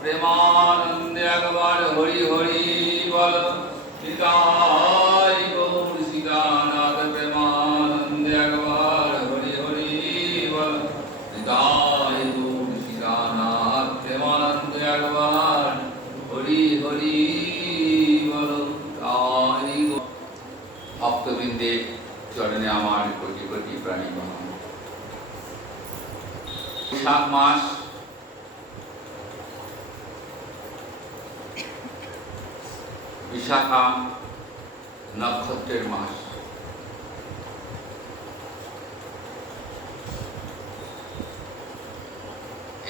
প্রেমানন্দে একবার হরি হরি বল। নিতাই গৌর সীতানাথ প্রেমানন্দে একবার হরি হরি বল। নিতাই গৌর সীতানাথ প্রেমানন্দে একবার হরি হরি বল। ভক্তবৃন্দের চরণে আমার কোটি কোটি প্রাণী প্রণাম। বৈশাখ মাস বিশাখা নক্ষত্রের মাস।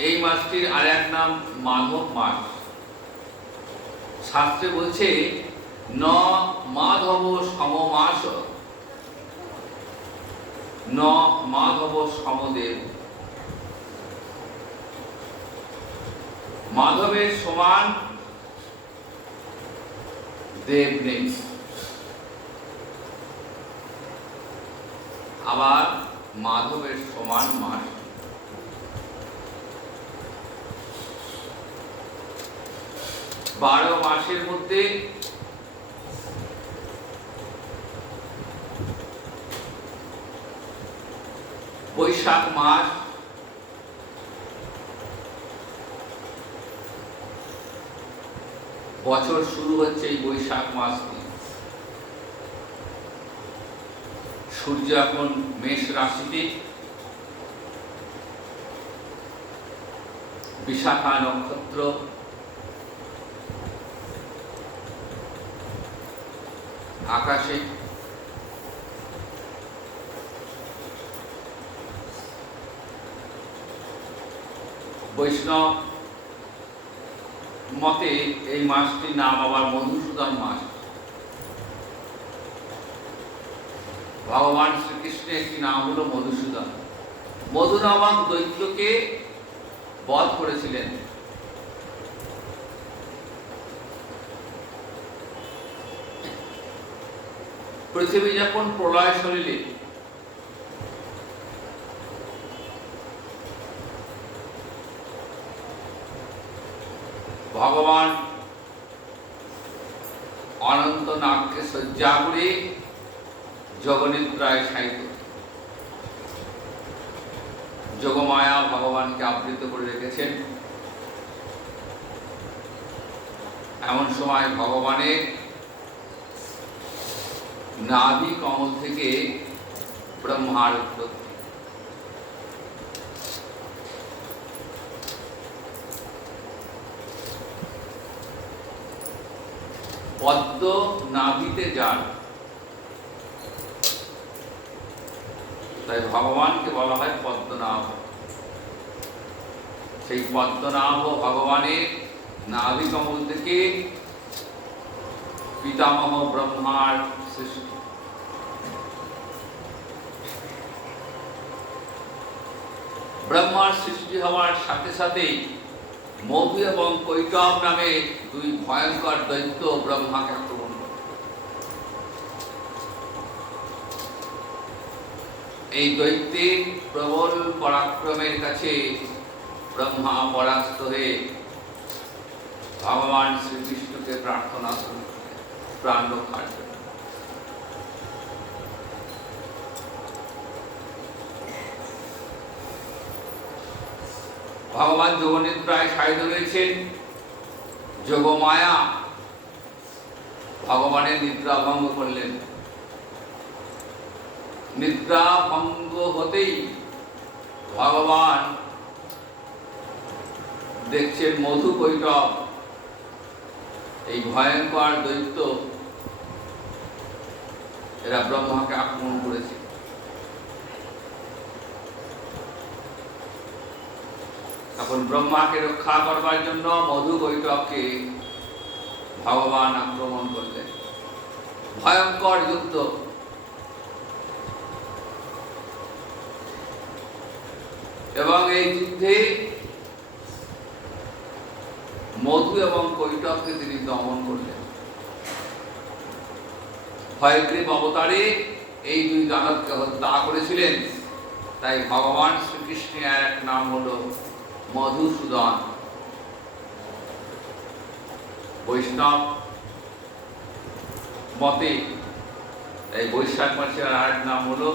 এই মাসটির আর এক নাম মাধব মাস। শাস্ত্রে বলছে ন মাধব সমমাস ন মাধব সমদেব। মাধবের সমান দেব নেই, আবার মাধবের সমান মাস। বারো মাসের মধ্যে বৈশাখ মাস বছর শুরু হচ্ছে এই বৈশাখ মাস দিয়ে। সূর্য এখন মেষ রাশিতে, বিশাখা নক্ষত্র, আকাশে বৈষ্ণব মতে এই মাসটির নাম আবার মধুসূদন মাস। ভগবান শ্রীকৃষ্ণের একটি নাম হলো মধুসূদন। মধু নামক দৈত্যকে বধ করেছিলেন। পৃথিবী যখন প্রলয় সলিলে ভগবান অনন্ত নাগকে শয্যা করে যোগনিদ্রায় শায়িত। যোগমায়া ভগবানকে আবৃত করে রেখেছেন। এমন সময় ভগবানের নাভি কমল থেকে ব্রহ্মার উৎপত্তি। পদ্ম নাভিতে যান, তাই ভগবানকে বলা হয় পদ্মনাভ। সেই পদ্মনাভ ভগবানের নাভি কমল থেকে পিতামহ ব্রহ্মার সৃষ্টি। ব্রহ্মার সৃষ্টি হওয়ার সাথে সাথেই মধু এবং কৈটব নামে দুই ভয়ঙ্কর দৈত্য ব্রহ্মাকে আক্রমণ করে। এই দৈত্যের প্রবল পরাক্রমের কাছে ব্রহ্মা পরাস্ত হয়ে ভগবান শ্রীকৃষ্ণকে প্রার্থনা করেন প্রাণ রক্ষার জন্য। ভগবান যোগনিদ্রায় শায়িত রয়েছেন। যোগমায়া ভগবানের নিদ্রা ভঙ্গ করলেন। নিদ্রা ভঙ্গ হতেই ভগবান দেখছেন মধু কৈটব এই ভয়ঙ্কর দৈত্য এরা ব্রহ্মাকে আক্রমণ করেছে। এখন ব্রহ্মাকে রক্ষা করবার জন্য মধু কৈটবকে ভগবান আক্রমণ করলেন। ভয়ঙ্কর যুদ্ধ। এবং এই যুদ্ধে মধু এবং কৈটবকে তিনি দমন করলেন। হয়গ্রীব অবতারে এই দুই দানবকে হত্যা করেছিলেন। তাই ভগবান শ্রীকৃষ্ণের এক নাম হলো মধুসূদন। বৈষ্ণব মতে এই বৈশাখ মাসের আর এক নাম হলো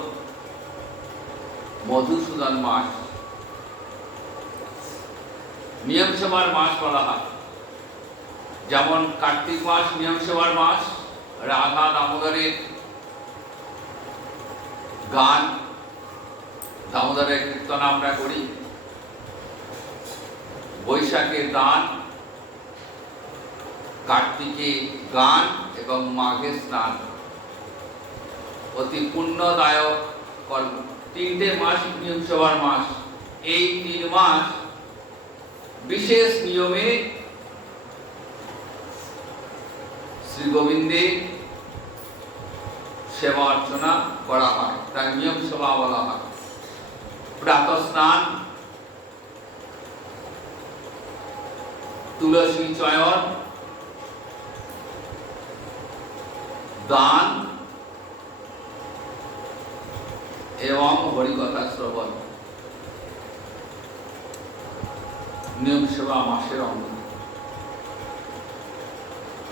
মধুসূদন মাস, নিয়ম সেবার মাস বলা হয়। যেমন কার্তিক মাস নিয়ম সেবার মাস, রাধা দামোদরের গান, দামোদরের কীর্তন আমরা করি। বৈশাখে দান, কার্তিকে গান এবং মাঘে স্নান, অতি পুণ্যদায়ক কর্ম। তিনটে মাস নিয়ম সেবার মাস। এই 3 মাস বিশেষ নিয়মে শ্রী গোবিন্দের সেবা অর্চনা করা হয়, তাই নিয়ম সেবা বলা হয়। প্রাতঃ স্নান, তুলসী চয়ন, দান এবং হরিকথা শ্রবণ নিয়ম সেবা মাসের অঙ্গ।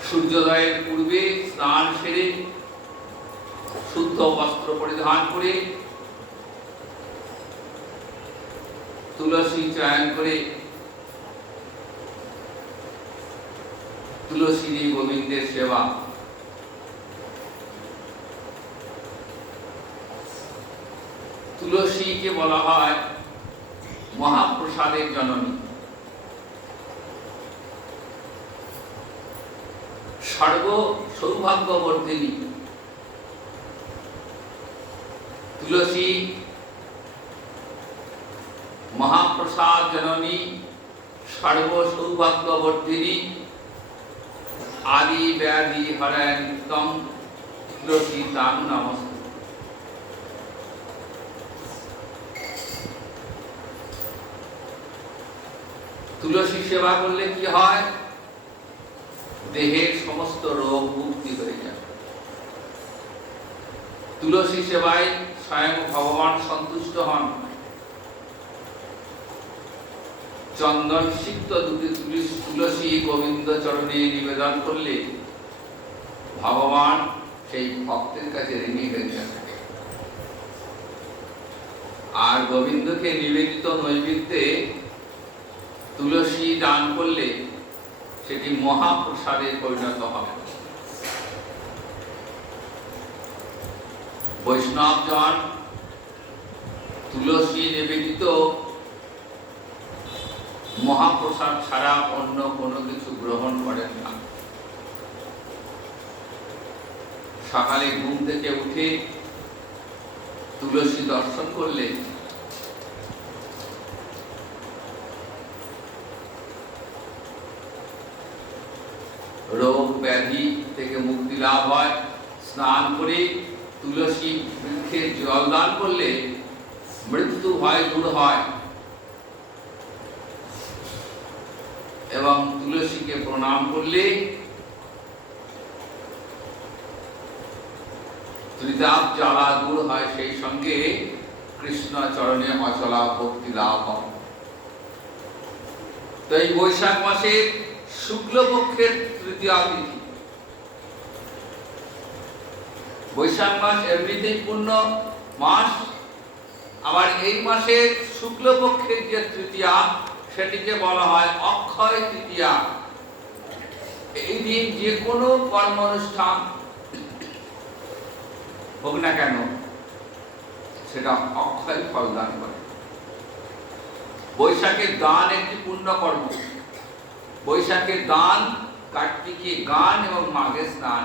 সূর্যোদয়ের পূর্বে স্নান সেরে শুদ্ধ বস্ত্র পরিধান করে তুলসী চয়ন করে তুলসী গোবিন্দের সেবা। তুলসীকে বলা হয় মহাপ্রসাদের জননী, সর্ব সৌভাগ্যবর্ধিনী। তুলসী মহাপ্রসাদ জননী, সর্ব সৌভাগ্যবর্ধিনী, আদি ব্যাধি হরায় নিত্যং তুলসী তাং নমস্তে। তুলসী সেবা করলে কি হয়? দেহের সমস্ত রোগ মুক্তি হয়ে যায়। তুলসী সেবায় স্বয়ং ভগবান সন্তুষ্ট হন। চন্দন সিক্ত দুটি তুলসী গোবিন্দ চরণে নিবেদন করলে ভগবান সেই ভক্তের কাছে ঋণী হয়ে যায়। আর গোবিন্দকে নিবেদিত নৈবেদ্যে তুলসী দান করলে সেটি মহাপ্রসাদে পরিণত হবে। বৈষ্ণবজন তুলসী নিবেদিত মহাপ্রসাদ ছাড়া অন্য কোনো কিছু গ্রহণ করেন না। সকালে ঘুম থেকে উঠে তুলসী দর্শন করলে রোগ ব্যাধি থেকে মুক্তি লাভ হয়। স্নান করে তুলসী বৃক্ষে জল দান করলে মৃত্যু ভয় দূর হয় এবং তুলসীকে প্রণাম করলে ত্রিতাপ জ্বালা দূর হয়, সেই সঙ্গে কৃষ্ণ চরণে অচলা ভক্তি লাভ হয়। তো এই বৈশাখ মাসে শুক্লপক্ষের তৃতীয়া তিথি। বৈশাখ মাস এমনিতেই পূর্ণ মাস, আবার এই মাসের শুক্লপক্ষের যে তৃতীয়া সেটিকে বলা হয় অক্ষয় তৃতীয়া। এই দিন যে কোনো কর্ম অনুষ্ঠান হোক না কেন সেটা অক্ষয় ফল দান করে। বৈশাখের দান একটি পুণ্য কর্ম। বৈশাখের দান, কার্তিকে গান এবং মাঘে স্নান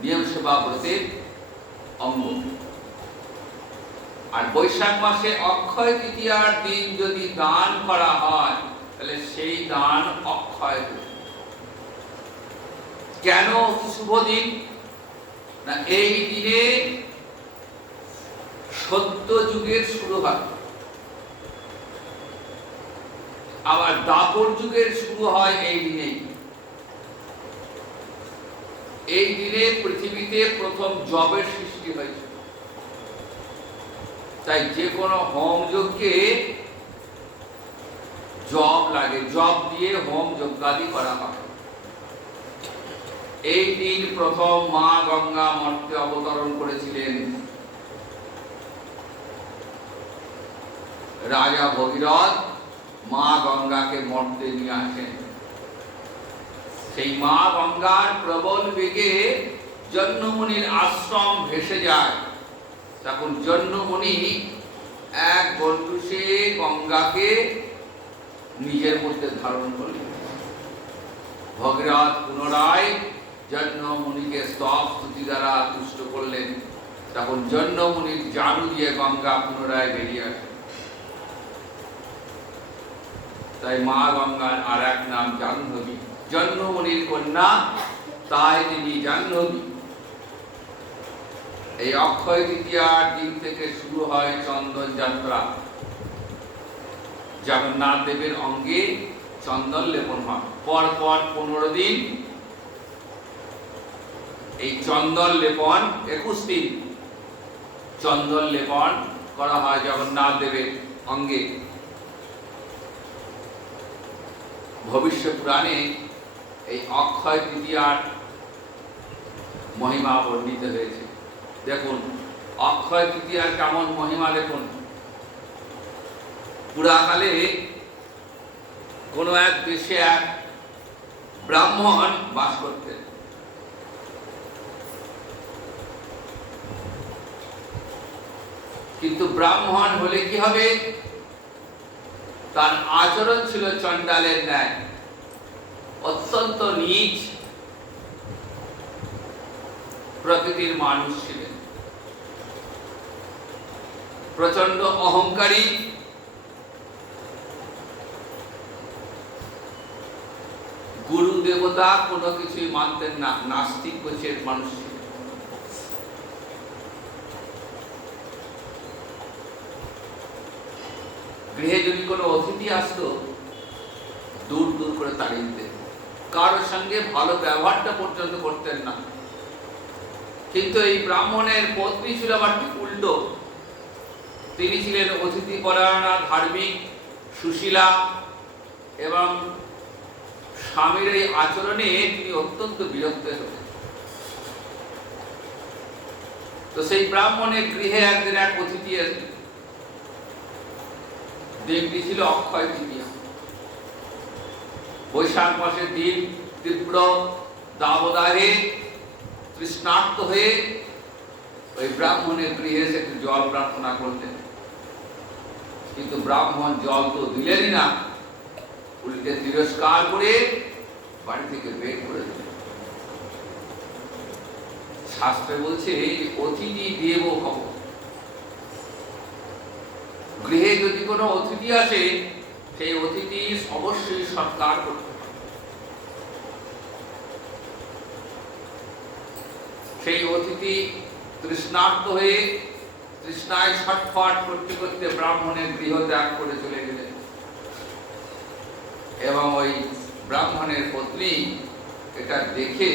নিয়ম সেবা ব্রতের অঙ্গ। আর বৈশাখ মাসে অক্ষয় তৃতীয়ার দিন যদি দান করা হয় তাহলে সেই দান অক্ষয়। কেন শুভ দিন? না, এই দিনে সত্য যুগের শুরু হয়, আবার দাপর যুগের শুরু হয় এই দিনেই। এই দিনে পৃথিবীতে প্রথম জবের সৃষ্টি হয়েছে। তাই যে কোনো হোম যজ্ঞে জব লাগে, জব দিয়ে হোম যজ্ঞাদি করা হয়। এই দিন প্রথম মা গঙ্গা মর্তে অবতরণ করেছিলেন। রাজা ভগীরথ মা গঙ্গাকে মর্তে নিয়ে আসেন। সেই মা গঙ্গার প্রবল বেগে জন্মমুনির আশ্রম ভেসে যায়। তখন জন্মমুনি এক গণ্ডূষে গঙ্গাকে নিজের মধ্যে ধারণ করলেন। ভগীরথ পুনরায় জন্মমুনিকে স্তব স্তুতি দ্বারা তুষ্ট করলেন। তখন জন্মমুনির জানু দিয়ে গঙ্গা পুনরায় বেরিয়ে আসে। তাই মা গঙ্গার আর এক নাম জাহ্নবী। জন্মমুনির কন্যা, তাই তিনি জাহ্নবী। এই অক্ষয় তৃতীয়ার দিন থেকে শুরু হয় চন্দন যাত্রা। জগন্নাথ দেবের অঙ্গে চন্দন লেপন হয়। পরপর 15 দিন এই চন্দন লেপন, 21 দিন চন্দন লেপন করা হয় জগন্নাথ দেবের অঙ্গে। ভবিষ্যৎ পুরাণে এই অক্ষয় তৃতীয়ার মহিমা বর্ণিত হয়েছে। দেখুন অক্ষয় তৃতীয়ার কেমন মহিমা দেখুন। পুরাকালে কোন এক দেশে এক ব্রাহ্মণ বাস করতেন। কিন্তু ব্রাহ্মণ হলে কি হবে, তার আচরণ ছিল চণ্ডালের ন্যায়, অত্যন্ত নীচ প্রকৃতির মানুষ ছিলেন, প্রচন্ড অহংকারী, গুরু দেবতা কোনো কিছুই মানতেন না, নাস্তিক গোছের মানুষ ছিলেন। গৃহে যদি কোনো অতিথি আসতো দূর দূর করে তাড়িয়ে দিতেন, কারোর সঙ্গে ভালো ব্যবহারটা পর্যন্ত করতেন না। কিন্তু এই ব্রাহ্মণের পত্নী ছিল আবার ঠিক উল্টো। তিনি ছিলেন অতিথি পরায়ণা, ধার্মিক, সুশীলা এবং স্বামীর এই আচরণে তিনি অত্যন্ত বিরক্ত হতেন। তো সেই ব্রাহ্মণের গৃহে একদিন এক অতিথি এলেন। দিনটি ছিল অক্ষয় তৃতীয়া। বৈশাখ মাসের দিন তীব্র দাবদাহে তৃষ্ণার্ত হয়ে ওই ব্রাহ্মণের গৃহে এসে একটু জল প্রার্থনা করলেন। কিন্তু ব্রাহ্মণ জল তো দিলেনই না, উল্টে তিরস্কার করে বাড়ি থেকে বের করে দিলেন। শাস্ত্রে বলছে অতিথি দেব ভব। গৃহে যদি কোনো অতিথি আসে সেই অতিথি অবশ্যই সৎকার করতে হবে। সেই অতিথি তৃষ্ণার্ত হয়ে তৃষ্ণায় ছটফট করতে করতে ব্রাহ্মণের গৃহ ত্যাগ করে চলে গেলেন। এবং ওই ব্রাহ্মণের পত্নী এটা দেখে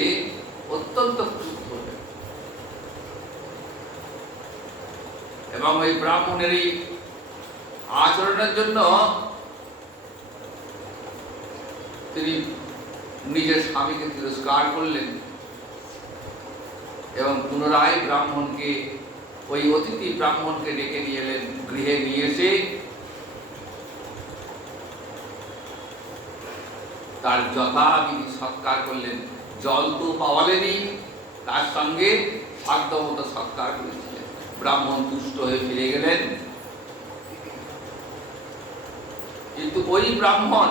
অত্যন্ত ক্রুদ্ধ হলেন এবং ওই ব্রাহ্মণের এই আচরণের জন্য তিনি নিজের স্বামীকে তিরস্কার করলেন এবং পুনরায় ব্রাহ্মণকে, ওই অতিথি ব্রাহ্মণকে ডেকে নিয়ে এলেন। গৃহে নিয়ে এসে তার যথাবিধি সৎকার করলেন। জল তো পাওয়ালেনি, তার সঙ্গে সাধ্যমতো সৎকার করেছিলেন। ব্রাহ্মণ তুষ্ট হয়ে ফিরে গেলেন। কিন্তু ওই ব্রাহ্মণ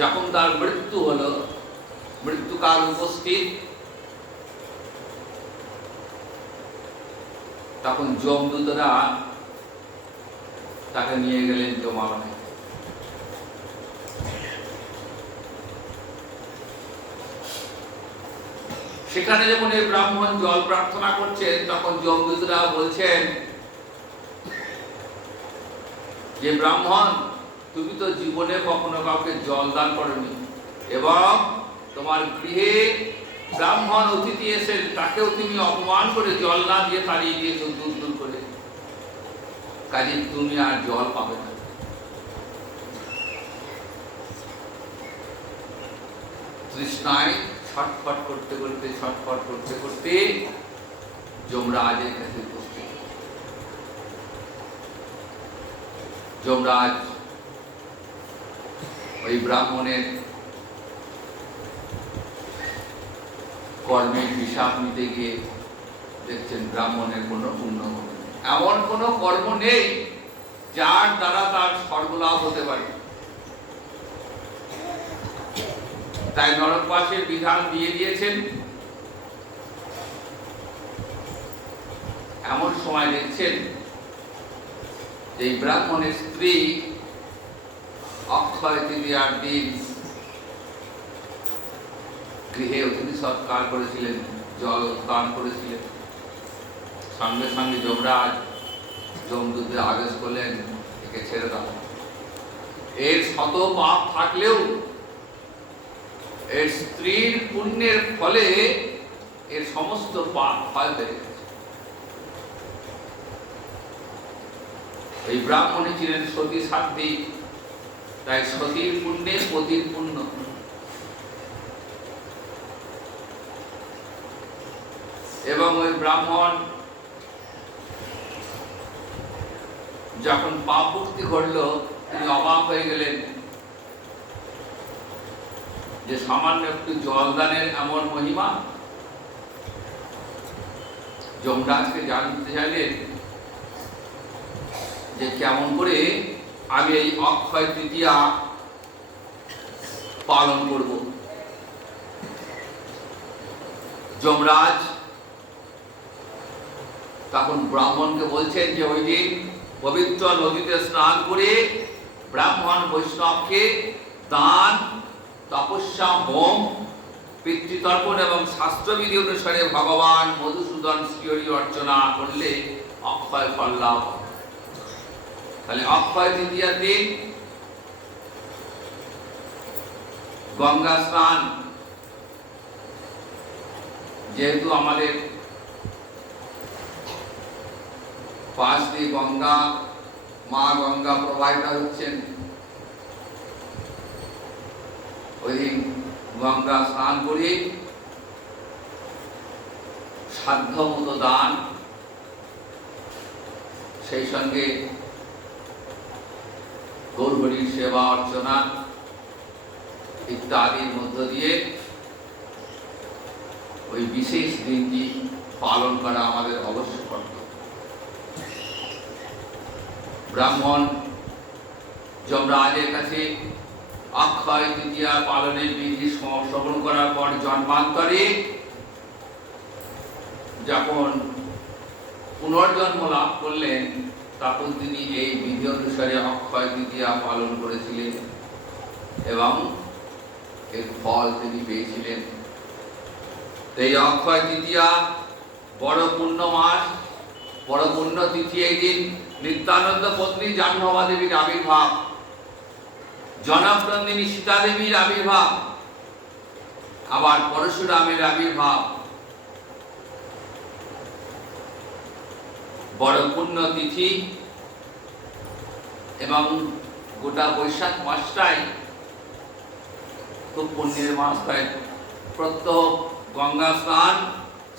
যখন তার মৃত্যু হলো, মৃত্যুকাল উপস্থিত, তখন যমদূতরা তাকে নিয়ে গেলেন যমাবনে। সেখানে যখন এই ব্রাহ্মণ জল প্রার্থনা করছেন তখন যমদূতরা বলছেন যে ব্রাহ্মণ, তুমি তো জীবনে কখনো কাউকে জল দান করনি এবং তোমার গৃহে ব্রাহ্মণ অতিথি এসে তাকেও তুমি অপমান করে জল না দিয়ে তাড়িয়ে দিয়েছ দূর দূর করে, কাজে তুমি আর জল পাবে না। তৃষ্ণায় ছটফট করতে করতে যমরাজের কাছে উপস্থিত। যমরাজ ওই ব্রাহ্মণের কর্মের হিসাব নিতে গিয়ে দেখছেন ব্রাহ্মণের কোনো পুণ্য হবে না। এমন কোনো কর্ম নেই যার দ্বারা তার স্বর্গলাভ হতে পারে। তাই নরকবাসের বিধান দিয়ে দিয়েছেন। এমন সময় দেখছেন এই ব্রাহ্মণের স্ত্রী অক্ষয় তৃতীয়ার দিন গৃহে অতিথি সৎকার করেছিলেন, জল দান করেছিলেন। সঙ্গে সঙ্গে যমরাজ যমদূতকে আদেশ করলেন, একে ছেড়ে দাও। এর শত পাপ থাকলেও এর স্ত্রীর পুণ্যের ফলে এর সমস্ত পাপ ক্ষয় হয়ে গেছে। এই ব্রাহ্মণী ছিলেন সতী সাধ্বী, তাই সতীর পুণ্যে পতির পুণ্য। এবং ওই ব্রাহ্মণ যখন পাপ মুক্তি ঘটল, তিনি অবাক হয়ে গেলেন যে সামান্য একটু জলদানের এমন মহিমা। যমরাজকে জানতে চাইলেন যে কেমন করে আমি এই অক্ষয় তৃতীয়া পালন করব। যমরাজ তখন ব্রাহ্মণকে বলছেন যে ওই দিন পবিত্র নদীতে স্নান করে ব্রাহ্মণ বৈষ্ণবকে দান, তপস্যা, হোম, পিতৃতর্পণ এবং শাস্ত্রবিধি অনুসারে ভগবান মধুসূদন শ্রীহরি অর্চনা করলে অক্ষয় ফল লাভ। তাহলে অক্ষয় তৃতীয়ার দিন গঙ্গা স্নান, যেহেতু আমাদের পাশ দিয়ে গঙ্গা, মা গঙ্গা প্রবাহিত হচ্ছেন, ওই দিন গঙ্গা স্নান করে সাধ্য মতো দান, সেই সঙ্গে গৌরহরির সেবা অর্চনা ইত্যাদির মধ্য দিয়ে ওই বিশেষ দিনটি পালন করা আমাদের অবশ্য কর্তব্য। ব্রাহ্মণ যমরাজের কাছে অক্ষয় তৃতীয়া পালনের বিধি শ্রবণ করার পর জন্মান্তরে যখন পুনর্জন্ম লাভ করলেন, তখন তিনি এই বিধি অনুসারে অক্ষয় তৃতীয়া পালন করেছিলেন এবং এর ফল তিনি পেয়েছিলেন। এই অক্ষয় তৃতীয়া বড় পূর্ণ মাস, বড় পূর্ণ তিথি। এই দিন নিত্যানন্দ পত্নী জাহ্নবা দেবীর আবির্ভাব, জনপ্রন্দিনী সীতা দেবীর আবির্ভাব, আবার পরশুরামের আবির্ভাব। বড় পুণ্য তিথি এবং গোটা বৈশাখ মাসটাই খুব পুণ্যের মাস। তাই প্রত্যহ গঙ্গা স্নান,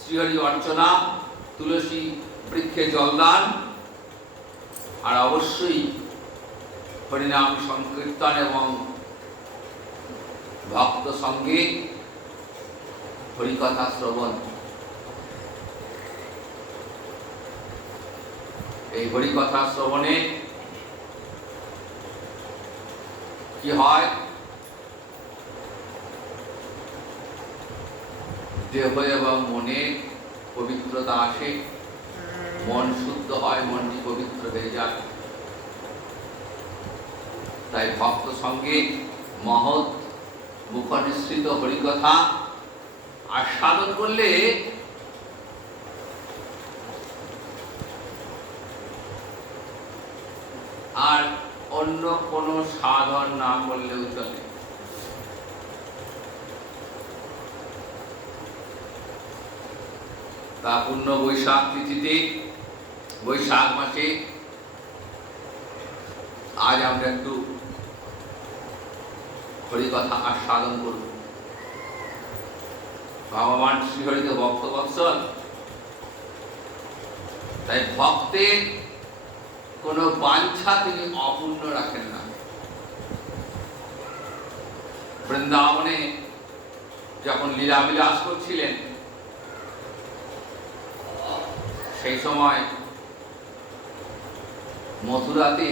শ্রীহরি অর্চনা, তুলসী বৃক্ষে জলদান, আর অবশ্যই হরিনাম সংকীর্তন এবং ভক্ত সঙ্গীত, হরিকথা শ্রবণ। এই হরিকথা শ্রবণে কি হয়, দেহ এবং মনে পবিত্রতা আসে, মন শুদ্ধ হয়, মনটি পবিত্র হয়ে যায়। তাই ভক্ত সঙ্গীত, মহৎ মুখনিসৃত হরিকথা আস্বাদন করলে আর অন্য কোনো সাধন না করলেও চলে। তা পূর্ণ বৈশাখ তিথিতে, বৈশাখ মাসে আজ আমরা একটু হরিকথা আস্বাদন করব। ভগবান শ্রীহরিতে ভক্ত বৎসল, তাই ভক্তের কোনো বাঞ্ছা তিনি অপূর্ণ রাখেন না। বৃন্দাবনে যখন লীলাবিলাস করছিলেন, সেই সময় মথুরাতে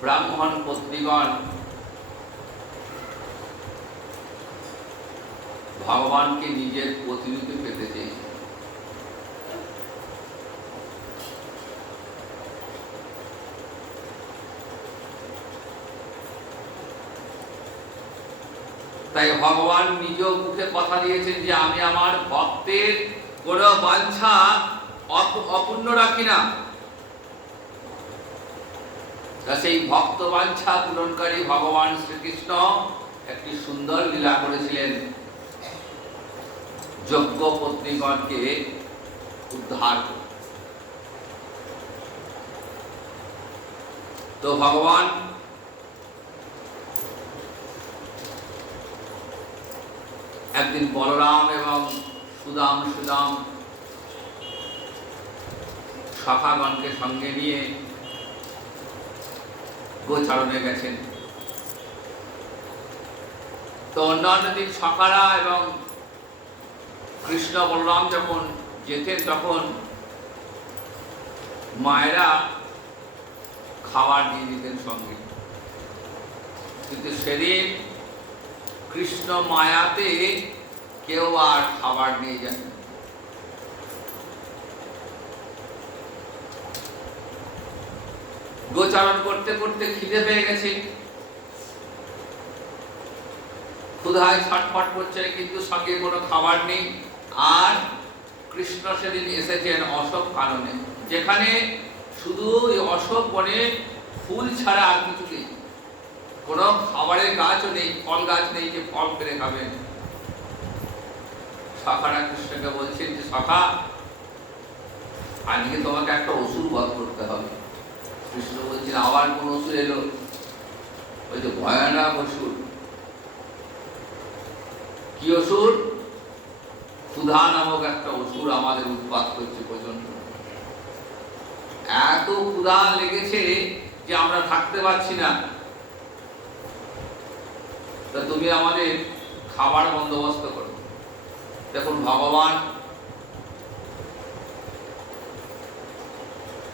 ব্রাহ্মণ পত্নীগণ ভগবানকে নিজের প্রতিরূপে পেতে চেয়েছে। তাই ভগবান নিজ মুখে কথা দিয়েছেন যে আমি আমার ভক্তের কোন বাঞ্ছা অপূর্ণ রাখি না। সেই ভক্ত বাঞ্ছা পূরণকারী ভগবান শ্রীকৃষ্ণ একটি সুন্দর লীলা করেছিলেন, যজ্ঞ পত্নীগণকে উদ্ধার। তো ভগবান একদিন বলরাম এবং সুদাম সখাগণকে সঙ্গে নিয়ে গোচারণে গেছেন। তো অন্যান্য দিন সখারা এবং কৃষ্ণ বলরাম যখন যেতেন তখন মায়েরা খাবার দিয়ে দিতেন সঙ্গে, কিন্তু সেদিন কৃষ্ণ মায়াতে কেউ আর খাবার নিয়ে যান। গোচারণ করতে করতে খিদে পেয়ে গেছে, ক্ষুধায় ছটফট করছে, কিন্তু সঙ্গে কোনো খাবার নেই। আর কৃষ্ণ সেদিন এসেছেন অশোক কাননে, যেখানে শুধু অশোক বনে ফুল ছাড়া আর কিছু নেই, কোনো খাবারের গাছও নেই, ফল গাছ নেই যে ফল পেরে খাবেন। সখারা কৃষ্ণকে বলছেন যে সখা, আজকে তোমাকে একটা অসুর বধ করতে হবে। কৃষ্ণ বলছেন আবার কোন অসুর এলো? ওই যে ভয়ানক অসুর। কি অসুর? ক্ষুধা নামক একটা অসুর আমাদের উৎপাত করছে প্রচন্ড। এত ক্ষুধা লেগেছে যে আমরা থাকতে পারছি না, তা তুমি আমাদের খাবার বন্দোবস্ত করো। দেখুন ভগবান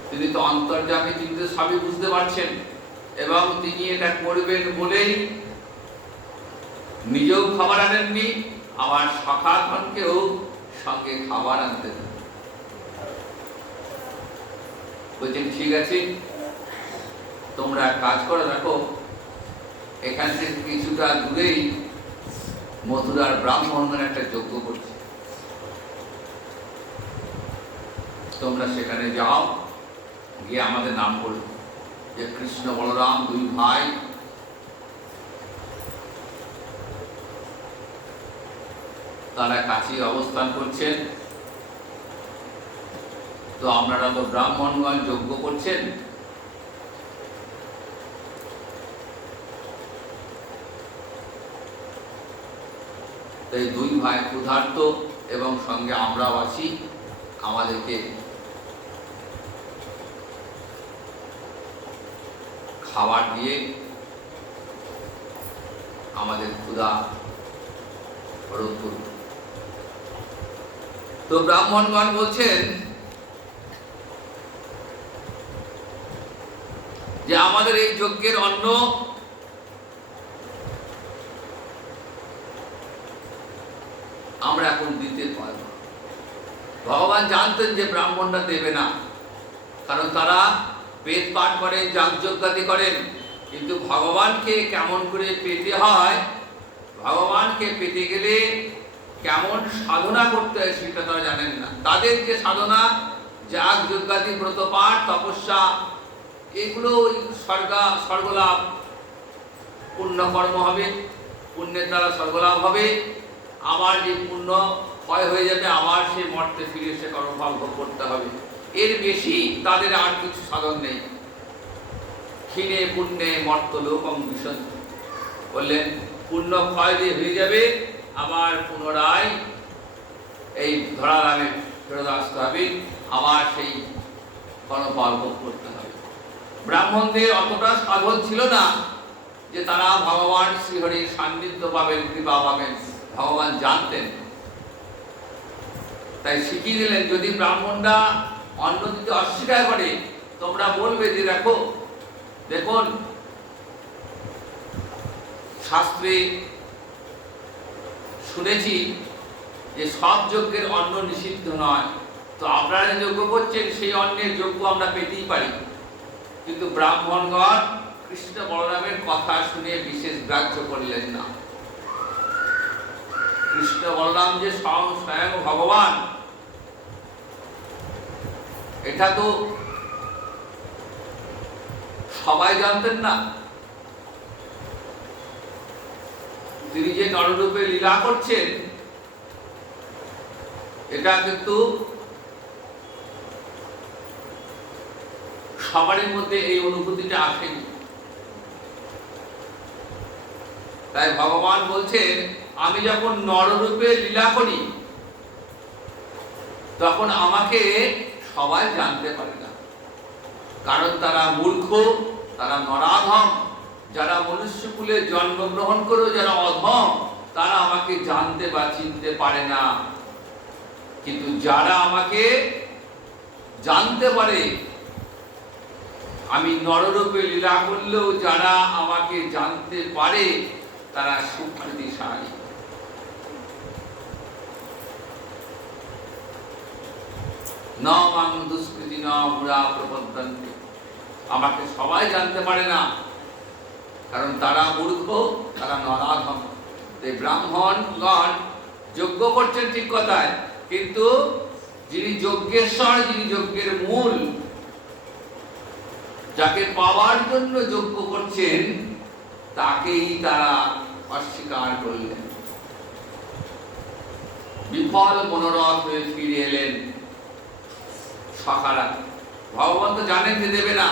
তিনি তো অন্তর্যামী, তিনি তো সবই বুঝতে পারছেন, এবং তিনি এটা করবেন বলেই নিজেও খাবার আনেননি, আবার সখাগণকেও সঙ্গে খাবার আনতে দেন। বলছেন ঠিক আছে, তোমরা কাজ করে দেখো, এখান থেকে কিছুটা দূরেই মথুরার ব্রাহ্মণগণ একটা যজ্ঞ করছে, তোমরা সেখানে যাও, গিয়ে আমাদের নাম বলবে যে কৃষ্ণ বলরাম দুই ভাই তারা কাছে অবস্থান করছেন। তো আপনারা তো ব্রাহ্মণগণ যজ্ঞ করছেন, তাই দুই ভাই ক্ষুধার্ত এবং সঙ্গে আমরাও আছি, আমাদেরকে খাবার দিয়ে আমাদের ক্ষুধা রোধ করুন। তো ব্রাহ্মণগণ বলছেন যে আমাদের এই যজ্ঞের অন্ন আমরা এখন দিতে পারব। ভগবান জানতেন যে ব্রাহ্মণরা দেবে না, কারণ তারা বেদ পাঠ করেন, যাগযজ্ঞাদি করেন, কিন্তু ভগবানকে কেমন করে পেতে হয়, ভগবানকে পেতে গেলে কেমন সাধনা করতে হয় সেটা তারা জানেন না। তাদের যে সাধনা, যাগযজ্ঞাদি, ব্রতপাঠ, তপস্যা, এগুলো ওই স্বর্গলাভ, পুণ্যকর্ম হবে, পুণ্যের দ্বারা স্বর্গলাভ হবে, আবার যে পুণ্য ক্ষয় হয়ে যাবে, আবার সেই মর্তে ফিরে এসে কর্মফল ভোগ করতে হবে। এর বেশি তাদের আর কিছু সাধন নেই। ক্ষীণে পুণ্যে মর্ত লোকং বিশন্তি, বললেন পুণ্য ক্ষয় দিয়ে হয়ে যাবে, আবার পুনরায় এই ধরাধামে ফেরত আসতে হবে, আবার সেই কর্মফল ভোগ করতে হবে। ব্রাহ্মণদের অতটা সাধন ছিল না যে তারা ভগবান শ্রীহরির সান্নিধ্য পাবেন, কৃপা পাবেন, ভগবান জানতেন। তাই শিখিয়ে দিলেন, যদি ব্রাহ্মণরা অন্ন দিতে অস্বীকার করে তোমরা বলবে যে দেখুন শাস্ত্রে শুনেছি যে সব যজ্ঞের অন্ন নিষিদ্ধ নয়, তো আপনারা যজ্ঞ করছেন সেই অন্নের যজ্ঞ আমরা পেতেই পারি। কিন্তু ব্রাহ্মণগণ কৃষ্ণ বলরামের কথা শুনে বিশেষ গ্রাহ্য করলেন না। কৃষ্ণ বলরাম যে স্বয়ং ভগবান, এটা তো সবাই জানতেন না। তিনি যে নররূপে লীলা করছেন এটা কিন্তু সবারই মধ্যে এই অনুভূতিটা আসেনি। তাই ভগবান বলছেন, আমি যখন নররূপে লীলা করি তখন আমাকে সবাই জানতে পারে না, কারণ তারা মূর্খ, তারা নরাধম। যারা মনুষ্যকুলে জন্মগ্রহণ করে যারা অধম, তারা আমাকে জানতে বা চিনতে পারে না। কিন্তু যারা আমাকে জানতে পারে, আমি নররূপে লীলা করলেও যারা আমাকে জানতে পারে তারা সুকৃতিশালী। ন মাং দুষ্কৃতি ন মূঢ়া প্রপদ্যন্তে। আমাকে সবাই জানতে পারে না, কারণ তারা মূর্খ, তারা নরাধম। এই ব্রাহ্মণগণ যজ্ঞ করছেন ঠিক কথায়, কিন্তু যিনি যজ্ঞেশ্বর, যিনি যজ্ঞের মূল, যাকে পাওয়ার জন্য যজ্ঞ করছেন তাকেই তারা অস্বীকার করলেন। বিফল মনোরথ হয়ে ফিরে এলেন সখারা। ভগবান তো জানেন যে দেবে না,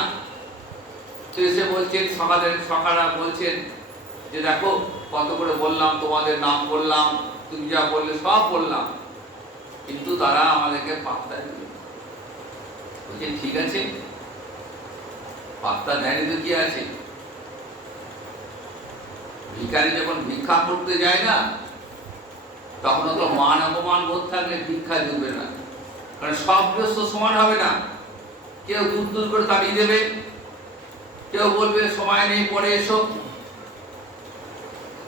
তো এসে বলছেন, সখারা বলছেন যে দেখো কত করে বললাম, তোমাদের নাম বললাম, তুমি যা বললে সব বললাম, কিন্তু তারা আমাদেরকে পাত্তা দিল। বলছেন ঠিক আছে, পাত্তা দেয়নি তো কি আছে। ভিখারি যখন ভিক্ষা করতে যায় না, তখন তো মান অপমান বোধ থাকলে ভিক্ষা দিবে না, কারণ সব গৃহস্থ সমান হবে না। কেউ দূর দূর করে তাড়িয়ে দেবে, কেউ বলবে সময় নেই পরে এসো,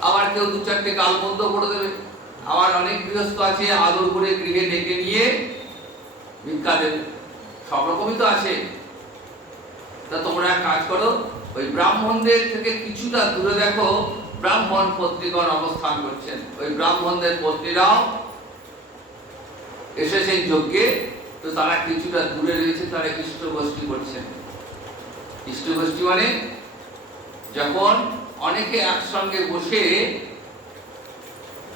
আবার কেউ দু চারটে গাল বন্ধ করে দেবে। আবার অনেক গৃহস্থ আছে আদর করে গৃহে ডেকে নিয়ে ভিক্ষা দেবে, সব রকমই তো আছে। তা তোমরা এক কাজ করো, ওই ব্রাহ্মণদের থেকে কিছুটা দূরে দেখো ব্রাহ্মণ পত্নীগণ অবস্থান করছেন। ওই ব্রাহ্মণদের পত্নীরাও এসেছেন যজ্ঞে, তো তারা কিছুটা দূরে রয়েছে, তারা ইষ্টগোষ্ঠী করছেন। ইষ্টগোষ্ঠী মানে যখন অনেকে একসঙ্গে বসে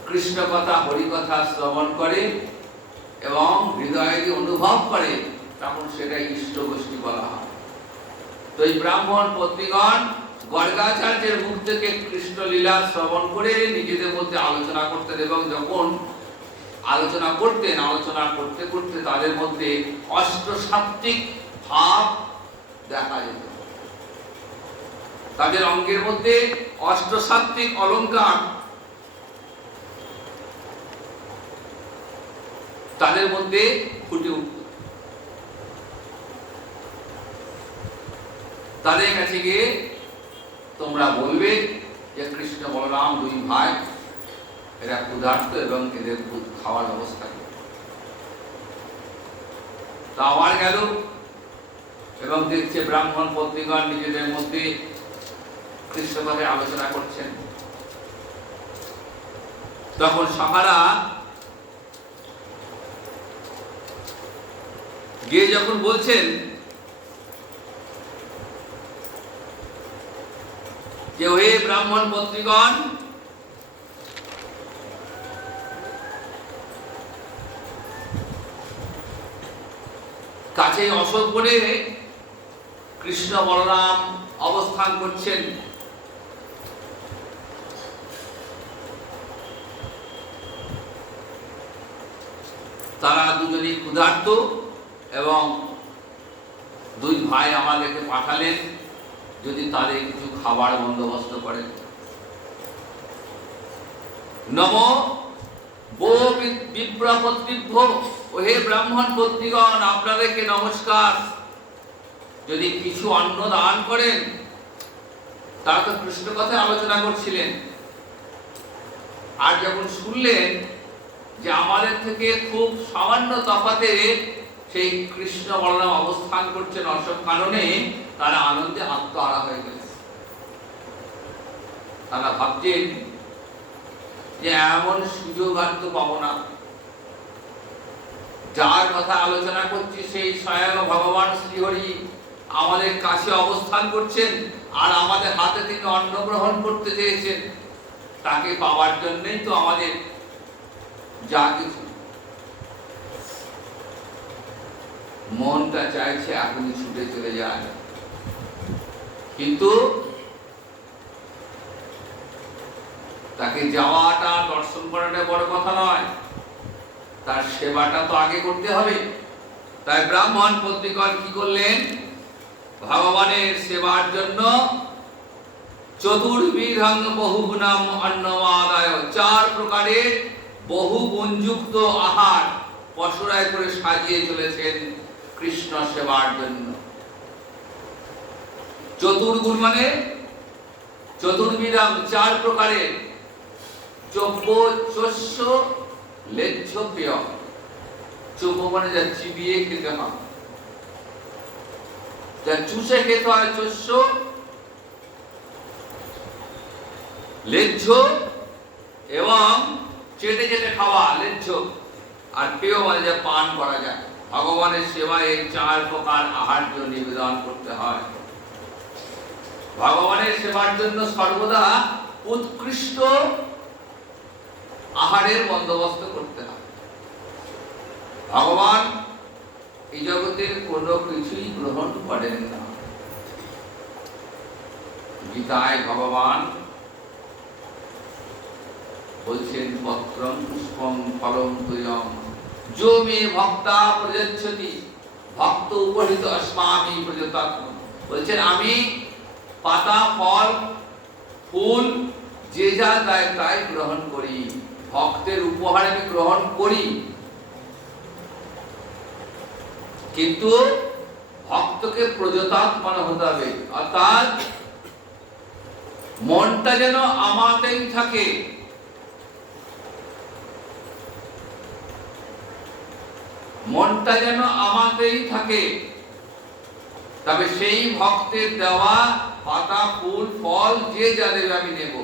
কৃষ্ণ কথা, হরি কথা শ্রবণ করে এবং হৃদয়ে অনুভব করে, তখন সেটা ইষ্টগোষ্ঠী বলা হয়। তো এই ব্রাহ্মণ পত্নীগণ গর্গাচার্যের মুখ থেকে কৃষ্ণ লীলা শ্রবণ করে নিজেদের মধ্যে আলোচনা করতেন, এবং যখন আলোচনা করতে করতে তাদের মধ্যে অষ্টসাত্ত্বিক ভাব দেখা যেত। তাদের অঙ্গের মধ্যে অষ্টসাত্ত্বিক অলঙ্কার তাদের মধ্যে ফুটে উঠত। তাদের কাছে গিয়ে তোমরা বলবে যে কৃষ্ণ বলরাম দুই ভাই, এরা ক্ষুধার্ত এবং এদের খাওয়ার ব্যবস্থা করে। তা আবার গেল এবং দেখছে ব্রাহ্মণ পত্নীগণ নিজেদের মধ্যে কৃষ্ণ কথায় আলোচনা করছেন। তখন সখারা গিয়ে যখন বলছেন যে হে ব্রাহ্মণ পত্নীগণ, কাছে অশোকবনে কৃষ্ণ বলরাম অবস্থান করছেন। তারা দুজনেই ক্ষুধার্ত এবং দুই ভাই আমাদেরকে পাঠালেন যদি তাদের কিছু খাবার বন্দোবস্ত করেন। নম বো বিপ্রপত্রিভ্য, ও হে ব্রাহ্মণ পত্নীগণ, আপনাদেরকে নমস্কার। যদি কিছু অন্ন দান করেন। তারা তো কৃষ্ণ কথা আলোচনা করছিলেন, আর যখন শুনলেন যে আমাদের থেকে খুব সামান্য তফাতে সেই কৃষ্ণ বলরাম অবস্থান করছেন অশোক কাননে, তারা আনন্দে আত্মহারা হয়ে গেল। তারা ভাবছেন যে এমন সুযোগ আর তো পাবো না। যার কথা আলোচনা করছি সেই স্বয়ং ভগবান শ্রীহরি আমাদের কাছে অবস্থান করছেন, আর আমাদের হাতে তিনি অন্ন গ্রহণ করতে চেয়েছেন। তাকে পাওয়ার জন্যই তো আমাদের যা কিছু। মনটা চাইছে এখনই ছুটে চলে যায়, কিন্তু তাকে যাওয়াটা দর্শন করাটা বড় কথা নয়, তার সেবাটা তো আগে করতে হবে। তাই ব্রাহ্মণ পত্রিগণ কি করলেন? ভগবানের সেবার জন্য চতুর্বিধাং বহুগুণাম অন্নমাদায়, 4 প্রকারের বহু গুণযুক্ত আহার পসরায় করে সাজিয়ে চলেছেন কৃষ্ণ সেবার জন্য। চতুর্গুণ মানে চতুর্বিধাম, 4 প্রকারের। চব্য চস্য লেজ্জ পেয়। চব্য মানে যা চিবিয়ে খেতে হয়, যা চুষে খেতে হয় চস্য, লেজ্জ এবং চেটে চেটে খাওয়া লেজ্জ, আর পেয় মানে যা পান করা যায়। ভগবানের সেবায় এই 4 প্রকার আহার্য নিবেদন করতে হয়। ভগবানের সেবার জন্য সর্বদা উৎকৃষ্ট আহারের বন্দোবস্ত করতে হয়। ভগবান এই জগতের কোনো কিছুই গ্রহণ করেন না। গীতায় ভগবান বলছেন পত্রং পুষ্পং ফলং তোয়ং যো মে ভক্তা প্রযচ্ছতি ভক্ত উপহিত अस्माমি প্রযতাত্ম। বলছেন আমি পাতা, ফল, ফুল যে যা দেয় তাই গ্রহণ করি, ভক্তের উপহার আমি গ্রহণ করি, কিন্তু ভক্তকে প্রযতাত্মা হতে হবে। অর্থাৎ মনটা যেন আমাতেই থাকে। মনটা যেন আমাতেই থাকে, তবে সেই ভক্তের দেওয়া পাতা, ফুল, ফল যে যা দেবে আমি নেব।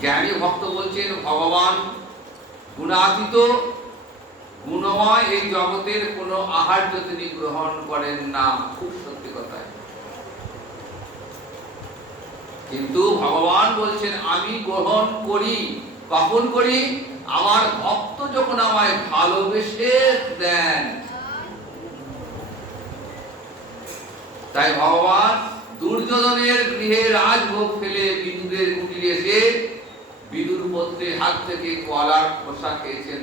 জ্ঞানী ভক্ত বলছেন ভগবান গুণাতীত, গুণময়, এই জগতের কোনো আহার্য তিনি গ্রহণ করেন না। খুব সত্যি কথা। কিন্তু ভগবান বলছেন আমি গ্রহণ করি। কখন করি? আমার ভক্ত যখন আমায় ভালোবেসে দেন। তাই ভগবান দুর্যোধনের গৃহে রাজভোগ ফেলে বিদুরের কুটিরে এসে বিদুর পুত্রের হাত থেকে কলার খোসা খেয়েছেন।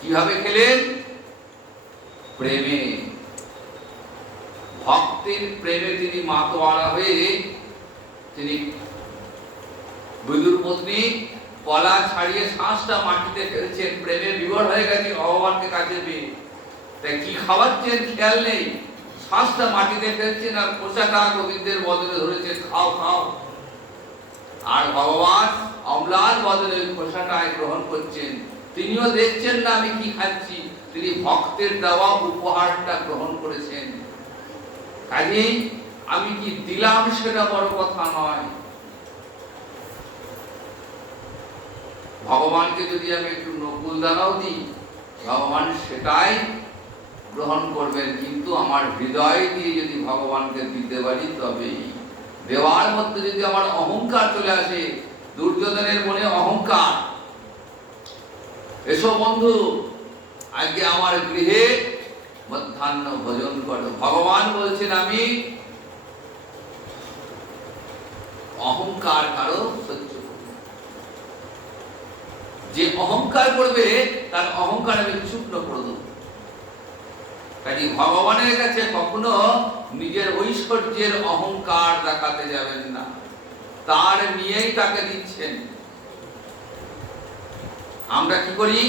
কিভাবে খেলেন? প্রেমে, ভক্তের প্রেমে তিনি মাতোয়ারা হয়ে তিনি বিদুর পত্নী কলা ছাড়িয়ে শ্বাসটা মাটিতে ফেলছেন। প্রেমে বিভোর হয়ে গেছে ভগবানকে কাছে পেয়ে। তাই কি খাওয়াচ্ছেন খেয়াল নেই, শ্বাসটা মাটিতে ফেলছেন আর খোসাটা গোবিন্দের বদলে ধরেছেন, খাও খাও। আর ভগবান অম্লান বদলে খোসাটায় গ্রহণ করছেন। তিনিও দেখছেন না আমি কি খাচ্ছি, তিনি ভক্তের দেওয়া উপহারটা গ্রহণ করেছেন। কাজেই আমি কি দিলাম সেটা বড় কথা নয়। ভগবানকে যদি আমি একটু নকুল দানাও দিই, ভগবান সেটাই গ্রহণ করবেন। কিন্তু আমার হৃদয় দিয়ে যদি ভগবানকে দিতে পারি তবেই। দেওয়ার মধ্যে যদি আমার অহংকার চলে আসে, দুর্যোধনের মনে অহংকার, এসো বন্ধু আজকে আমার গৃহে মধ্যাহ্ন ভোজন করো। ভগবান বলছেন আমি অহংকার কারো সহ্য করি। যে অহংকার করবে তার অহংকার আমি চূর্ণ করে দেব। কাজে ভগবানের কাছে কখনো নিজের ঐশ্বর্যের অহংকার দেখাতে যাবেন না, তার নিয়েই তাকে দিচ্ছেন। আমরা কি করি?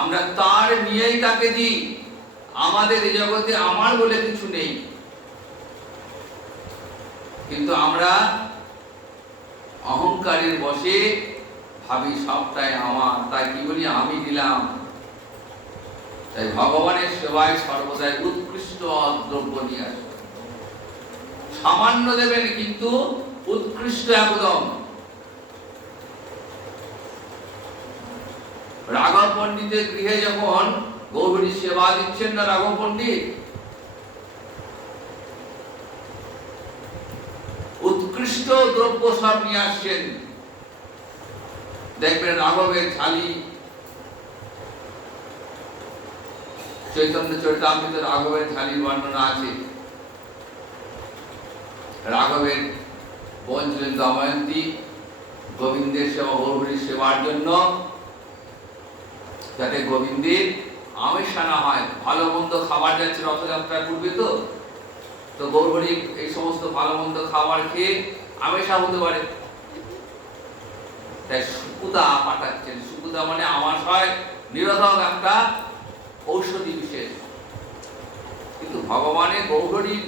আমরা তার নিয়েই তাকে দিই। আমাদের এই জগতে আমার বলে কিছু নেই, কিন্তু আমরা অহংকারের বশে ভাবি সবটাই আমার, তাই কি বলি? আমি দিলাম। তাই ভগবানের সেবায় সর্বদাই উৎকৃষ্ট দ্রব্য নিয়ে আসবে। সামান্য দেবেন কিন্তু উৎকৃষ্ট একদম। রাঘব পণ্ডিতের গৃহে যখন গৌরী সেবা দিচ্ছেন না রাঘব পণ্ডিত, উৎকৃষ্ট দ্রব্য সব নিয়ে আসছেন। দেখবেন রাঘবের থালি, চৈতন্য চরিতামৃতে রাঘবের থালির বর্ণনা আছে। রাঘবের বোন ছিলেন দময়ন্তী, গোবিন্দের সেবা গৌরীর সেবার জন্য, যাতে গোবিন্দের আমিষ আনা হয়। ভালো মন্দ খাবার যাচ্ছে রথযাত্রার পূর্বে, তো গৌরী এই সমস্ত ভালো মন্দ খাবার খেয়ে আমিষা হতে পারে, তাই সুকুদা পাঠাচ্ছেন। সুকুদা মানে আমাশয় নিরোধক একটা ঔষধি বিশেষ। কিন্তু ভগবানের গৌরীর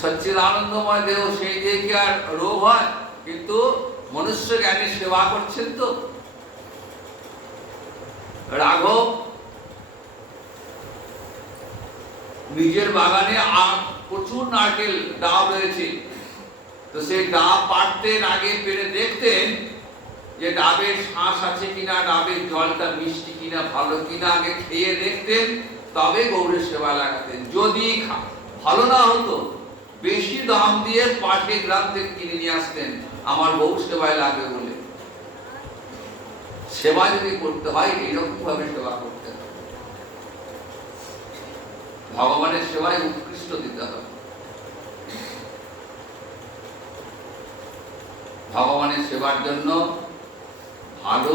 সচ্চিদানন্দময় দেহ, সেই দেহে কি আর রোগ হয়? কিন্তু মনুষ্য জ্ঞানে সেবা করছেন। তো রাঘব নিজের বাগানে প্রচুর নারকেল ডাব রয়েছে, তো সেই ডাব পাড়তেন, আগে পেরে দেখতেন যে ডাবের শ্বাস আছে কিনা, ডাবের জলটা মিষ্টি কিনা, ভালো কিনা, আগে খেয়ে দেখতেন, তবে গৌরের সেবা লাগাতেন। যদি ভালো না হতো, বেশি দাম দিয়ে পাশে গ্রাম থেকে কিনে নিয়ে আসতেন, আমার গৌর সেবায় লাগবে বলে। সেবা যদি করতে হয় এইরকম ভাবে সেবা করতে হবে। ভগবানের সেবায় উৎকৃষ্ট দিতে হবে। ভগবানের সেবার জন্য ভালো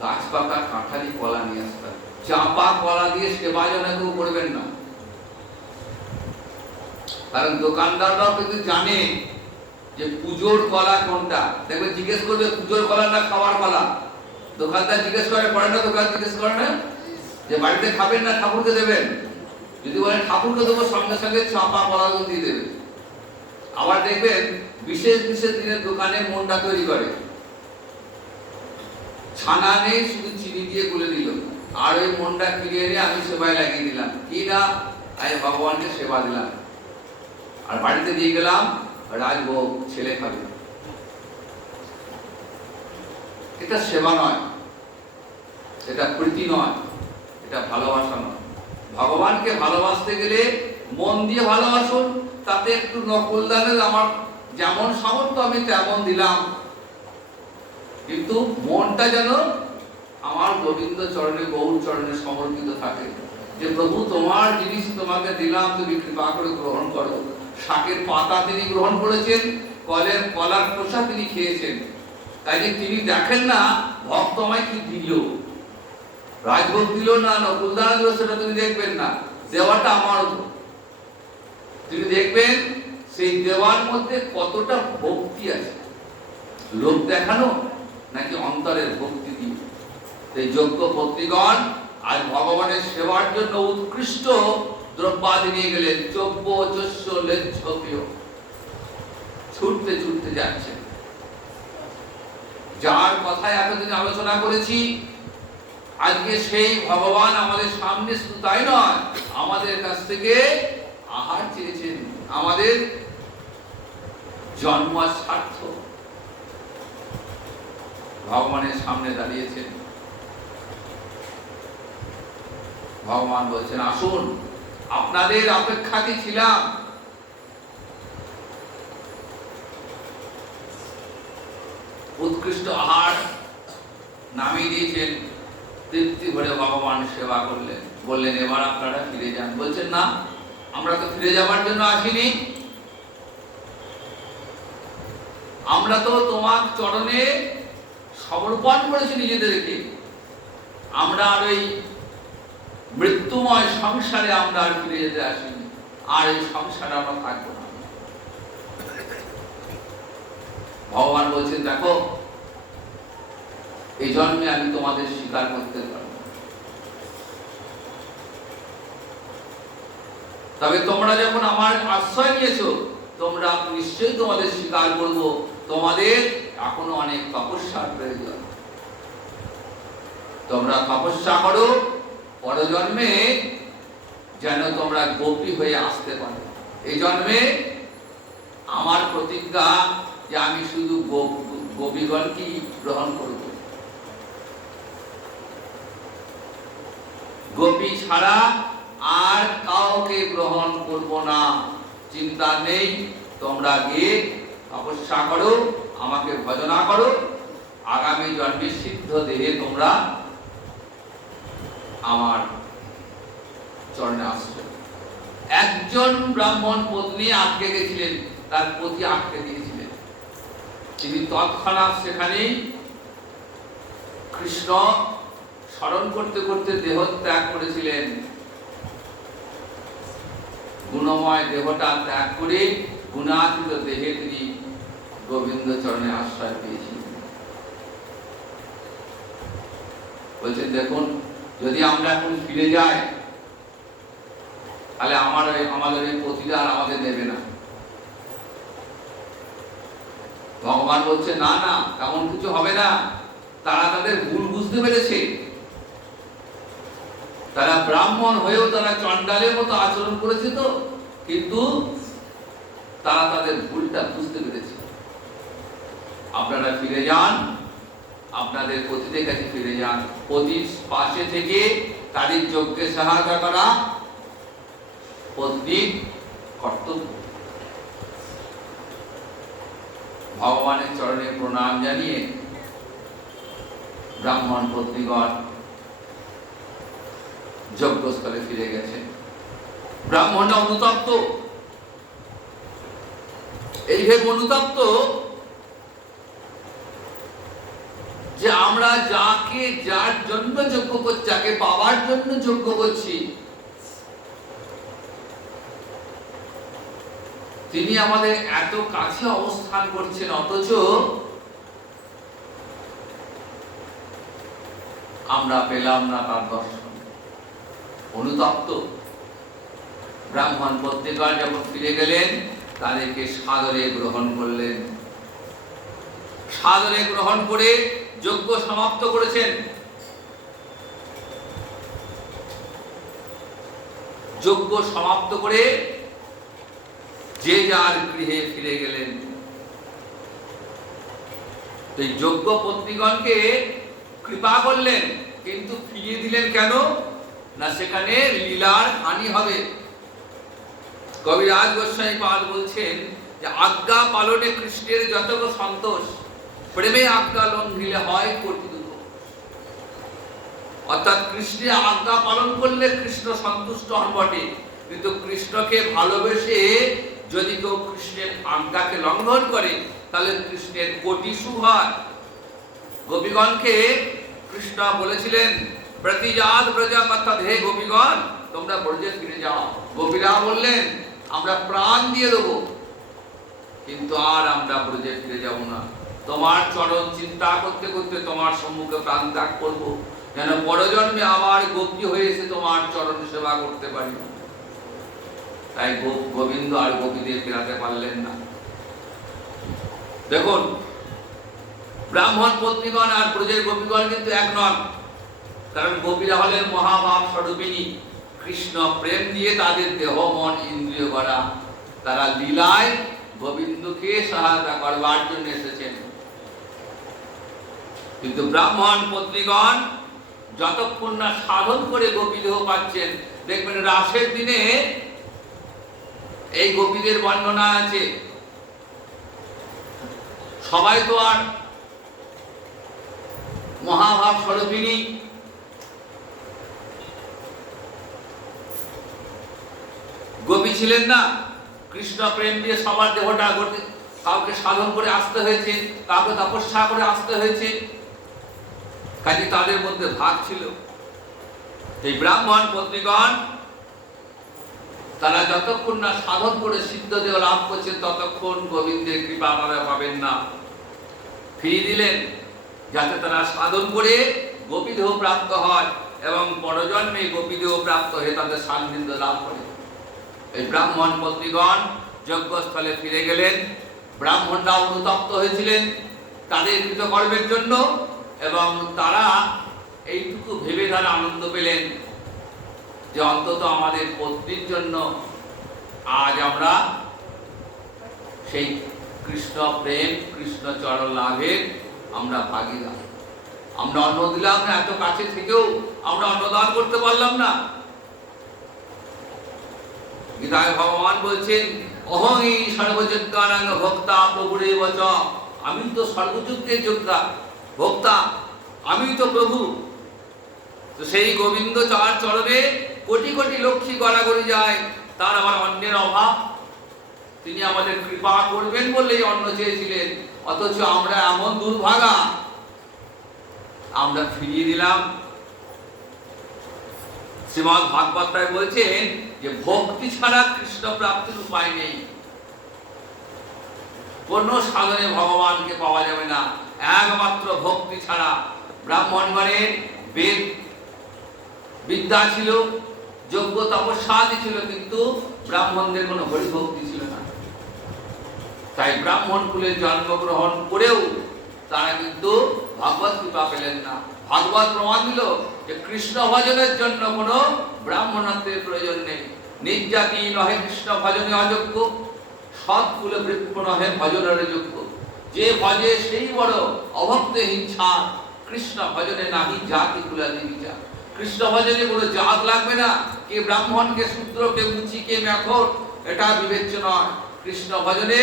গাছ পাকা কাঁঠালি কলা নিয়ে আসতে হবে। চাপা কলা দিয়ে সেবা যেন কেউ করবেন না, কারণ দোকানদাররাও কিন্তু জানে যে পুজোর কলা কোনটা। দেখবে জিজ্ঞেস করবে পুজোর কলা না খাওয়ার কলা। দোকানদার জিজ্ঞেস করে না? দোকান জিজ্ঞেস করে না যে বাড়িতে খাবেন না ঠাকুরকে দেবেন? যদি বলেন ঠাকুরকে দেবো, সঙ্গে সঙ্গে চাপা কলা দিয়ে দেবে। আবার দেখবেন বিশেষ বিশেষ দিনের দোকানে মন্ডা তৈরি করে, ছানা নেই, শুধু চিনি দিয়ে গুলে দিল, আর ওই মন্ডা কিনে এনে আমি সেবায় লাগিয়ে দিলাম। কি না, আমি ভগবানকে সেবা দিলাম, আর বাড়িতে দিয়ে গেলাম রাজভোগ, ছেলে খাবে। এটা সেবা নয়, এটা প্রীতি নয়, এটা ভালোবাসা নয়। ভগবানকে ভালোবাসতে গেলে মন দিয়ে ভালোবাসুন, তাতে একটু নকল দানের আমার যেমন সামর্থ্য আমি তেমন দিলাম, কিন্তু মনটা যেন আমার গোবিন্দ চরণে, গৌর চরণে সমর্পিত থাকে। যে প্রভু তোমার জিনিস তোমাকে দিলাম, তুমি কৃপা করে গ্রহণ করো। শাকের পাতা তিনি গ্রহণ করেছেন, কলার খোসা তিনি খেয়েছেন। তাই যে তিনি দেখেন না ভক্ত আমায় কি দিল, রাজভোগ দিল না নকুলদানা দিল, সেটা তিনি দেখবেন না। দেওয়াটা আমার, তিনি দেখবেন সেই দেওয়ার মধ্যে কতটা ভক্তি আছে, লোক দেখানো নাকি অন্তরের ভক্তি দিয়ে। এই যোগ্য ভক্তিগণ আজ ভগবানের সেবার জন্য উৎকৃষ্ট দ্রব্যাদি নিয়ে গেলেন। চব্য যস্য লেজ্জপ্রিয়, ছুটতে ছুটতে যাচ্ছেন। যার কথায় এতদিন আলোচনা করেছি, আজকে সেই ভগবান আমাদের সামনে, শুধু তাই নয়, আমাদের কাছ থেকে আহার চেয়েছেন। আমাদের জন্ম সার্থক, ভগবানের সামনে দাঁড়িয়েছেন। ভগবান বলছেন আসুন, আপনাদের অপেক্ষাতে ছিলাম। উৎকৃষ্ট আহার নামিয়ে দিয়েছেন, তৃপ্তি ভরে ভগবান সেবা করলেন। বললেন এবার আপনারা ফিরে যান। বলছেন না, আমরা তো ফিরে যাবার জন্য আসিনি, আমরা তো তোমার চরণে সমর্পণ করেছি নিজেদেরকে। আমরা আর ওই মৃত্যুময় সংসারে আমরা আর ফিরে যেতে আসিনি, আর এই সংসারে আমরা থাকবো না। ভগবান বলছেন, দেখো এই জন্মে আমি তোমাদের স্বীকার করতে পারবো, তবে তোমরা যখন আমার আশ্রয় নিয়েছো, তোমরা নিশ্চয়ই তোমাদের স্বীকার করবো তোমাদের এখনো অনেক তপস্যার প্রয়োজন। তোমরা তপস্যা করো, পরজন্মে যেন তোমরা গোপী হয়ে আসতে পারো। এই জন্মে আমার প্রতিজ্ঞা যে আমি শুধু গোপীগণকেই গ্রহণ করব, গোপী ছাড়া আর কাউকে গ্রহণ করব না। চিন্তা নেই, তোমরা গিয়ে তপস্যা করো, আমাকে ভজনা করো, আগামী জন্মে সিদ্ধ দেহে তোমরা আমার চরণে আসবে। একজন ব্রাহ্মণ পত্নী আটকে গেছিলেন, তার পতি আটকে দিয়েছিলেন। তিনি তৎক্ষণাৎ সেখানেই কৃষ্ণ স্মরণ করতে করতে দেহ ত্যাগ করেছিলেন। গুণময় দেহটা ত্যাগ করে গুণাতীত দেহে তিনি গোবিন্দ চরণে আশ্রয় পেয়েছিলেন। বলছেন, দেখুন যদি আমরা এখন ফিরে যাই, তাহলে আমাদের এই পতিটা আর আমাদের নেবে না। ভগবান বলছে, না না, তেমন কিছু হবে না। তারা তাদের ভুল বুঝতে পেরেছে। তারা ব্রাহ্মণ হয়েও তারা চণ্ডালের মতো আচরণ করেছে, তো কিন্তু তারা তাদের ভুলটা বুঝতে পেরেছে। আপনারা ফিরে যান, আপনাদের পতিদের কাছে ফিরে যান। পতির পাশে থেকে তাদের যজ্ঞে সহায়তা করা পত্নীর কর্তব্য। ভগবানের চরণে প্রণাম জানিয়ে ব্রাহ্মণ পত্নীগণ যজ্ঞস্থলে ফিরে গেছে। ব্রাহ্মণরা অনুতপ্ত, এইভাবে অনুতপ্ত যে আমরা যাকে যার জন্য যজ্ঞ করছি, যাকে বাবার জন্য যজ্ঞ করছি, তিনি আমাদের এত কাছে অবস্থান করছেন, অথচ আমরা পেলাম না তার দর্শন। অনুতপ্ত ব্রাহ্মণ পত্নীগণ যখন ফিরে গেলেন, তাদেরকে সাদরে গ্রহণ করলেন। সাদরে গ্রহণ করে যজ্ঞ সমাপ্ত করেছেন। যজ্ঞ সমাপ্ত করে যে যার গৃহে ফিরে গেলেন। এই যজ্ঞ পত্নীগণকে কৃপা করলেন, কিন্তু ফিরিয়ে দিলেন কেন না? সেখানে লীলার হানি হবে। কবিরাজ গোস্বামী পাদ বলছেন যে আজ্ঞা পালনে কৃষ্ণের যতক সন্তোষ, প্রেমে আজ্ঞা লঙ্ঘিলে হয় কোটি দুঃখ। অর্থাৎ কৃষ্ণের আজ্ঞা পালন করলে কৃষ্ণ সন্তুষ্ট হন বটে, কিন্তু কৃষ্ণকে ভালোবেসে যদি কেউ কৃষ্ণের আজ্ঞাকে লঙ্ঘন করে, তাহলে কৃষ্ণের কোটি সুখ হয়। গোপীগণকে কৃষ্ণ বলেছিলেন, প্রতিজাত ব্রজমত হে গোপীগণ, তোমরা ব্রজে ফিরে যাও। গোপীরা বললেন, আমরা প্রাণ দিয়ে দেবো, কিন্তু আর আমরা ব্রজে ফিরে যাব না। তোমার চরণ চিন্তা করতে করতে তোমার সম্মুখে প্রাণ ত্যাগ করবো, যেন পরজন্মে আবার গোপী হয়ে এসে তোমার চরণ সেবা করতে পারি। তাই গোবিন্দ আর গোপীদের ফেরাতে পারলেন না। দেখুন, ব্রাহ্মণ পত্নীগণ আর ব্রজের গোপীগণ কিন্তু এক নন। কারণ গোপীরা হলেন মহাভাব স্বরূপিণী। কৃষ্ণ প্রেম দিয়ে তাদের দেহ মন ইন্দ্রিয় গড়া। তারা লীলায় গোবিন্দকে সহায়তা করবার জন্য এসেছেন। কিন্তু ব্রাহ্মণ পত্নীগণ যতক্ষণ না সাধন করে গোপী দেহ পাচ্ছেন, দেখবেন রাসের দিনে এই গোপীদের বর্ণনা আছে। সবাই তো আর মহাভাব স্বরূপিণী গোপী ছিলেন না। কৃষ্ণ প্রেম দিয়ে সবার দেহটা কাউকে সাধন করে আসতে হয়েছে, কাউকে তপস্যা করে আসতে হয়েছে, কাজে তাদের মধ্যে ভাগ ছিল। এই ব্রাহ্মণ পত্নীগণ তারা যতক্ষণ না সাধন করে সিদ্ধদেহ লাভ করছে ততক্ষণ গোবিন্দের কৃপা তারা পাবেন না। ফিরিয়ে দিলেন যাতে তারা সাধন করে গোপীদেহ প্রাপ্ত হয় এবং পরজন্মে গোপীদেহ প্রাপ্ত হয়ে তাদের সান্নিধ্য লাভ করে। এই ব্রাহ্মণ পত্নীগণ যজ্ঞস্থলে ফিরে গেলেন। ব্রাহ্মণরা অনুতপ্ত হয়েছিলেন তাদের কৃতকর্মের জন্য এবং তারা এইটুকু ভেবে তারা আনন্দ পেলেন যে অন্তত আমাদের পত্নীর জন্য আজ আমরা সেই কৃষ্ণ প্রেম, কৃষ্ণ চরণ লাভের আমরা ভাগীদার। আমরা অন্ন দিলাম না, এত কাছে থেকেও আমরা অন্নদান করতে পারলাম না। গীতায় ভগবান বলছেন, অহংই সর্বযজ্ঞানাং ভোক্তা প্রভুরেব চ, আমি তো সর্বযজ্ঞের যোদ্ধা ভোক্তা, আমি তো প্রভু। তো সেই গোবিন্দ চার চরণে কোটি কোটি লক্ষ্মী গড়াগড়ি যায়, তার আবার অন্যের অভাব, তিনি আমাদের কৃপা করবেন বলেই অন্ন চেয়েছিলেন, অথচ আমরা এমন দুর্ভাগা, আমরা ফিরিয়ে দিলাম। শ্রীমদ্ ভাগবতায় বলছেন যে ভক্তি ছাড়া কৃষ্ণ প্রাপ্তির উপায় নেই, কোন সাধনে ভগবানকে পাওয়া যাবে না, একমাত্র ভক্তি ছাড়া। ব্রাহ্মণগণের বেদ বিদ্যা ছিল, যজ্ঞ তপস্যা ছিল, কিন্তু ব্রাহ্মণদের কোনো হরিভক্তি ছিল না। তাই ব্রাহ্মণ কুলে জন্মগ্রহণ করেও তারা কিন্তু ভাগবত কৃপা পেলেন না। ভাগবত প্রমাণ দিল যে কৃষ্ণ ভজনের জন্য কোনো ব্রাহ্মণত্বের প্রয়োজন নেই। নিজ জাতি নহে কৃষ্ণ ভজনে অযোগ্য, সৎ কুলে বৃক্ষ নহে ভজনের যোগ্য। যে ভজে সেই বড়, অভক্ত হিংসা, কৃষ্ণ ভজনে নাহি জাতি কুলাদি বিচার। কৃষ্ণ ভজনে কোনো জাত লাগবে না, কে ব্রাহ্মণ, কে শূদ্র, কে উঁচি, কে মেথর, এটা বিবেচ্য নয়। কৃষ্ণ ভজনে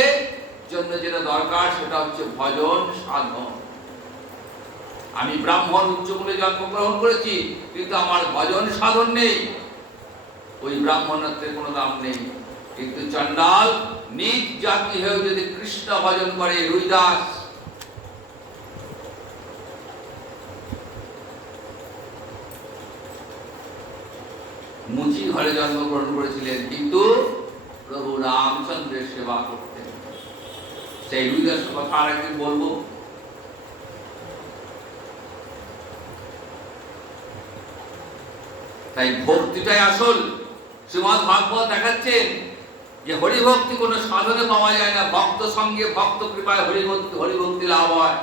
জন্য যেটা দরকার সেটা হচ্ছে ভজন সাধন। আমি ব্রাহ্মণ উচ্চকুলে জন্মগ্রহণ করেছি, কিন্তু আমার ভজন সাধন নেই, ওই ব্রাহ্মণত্বের কোনো দাম নেই। কিন্তু চণ্ডাল নিজ জাতি হয়েও যদি কৃষ্ণ ভজন করে, রুইদাস মুচি ঘরে জন্মগ্রহণ করেছিলেন, কিন্তু প্রভু রামচন্দ্রের সেবা করতেন। সেই রুইদাসের কথা আর একদিন বলবো। তাই ভক্তিটাই আসল। শ্রীমদ্ ভাগবত দেখাচ্ছেন যে হরিভক্তি কোনো সাধনে পাওয়া যায় না, ভক্ত সঙ্গে ভক্ত কৃপায় হরিভক্তি লাভ হয়।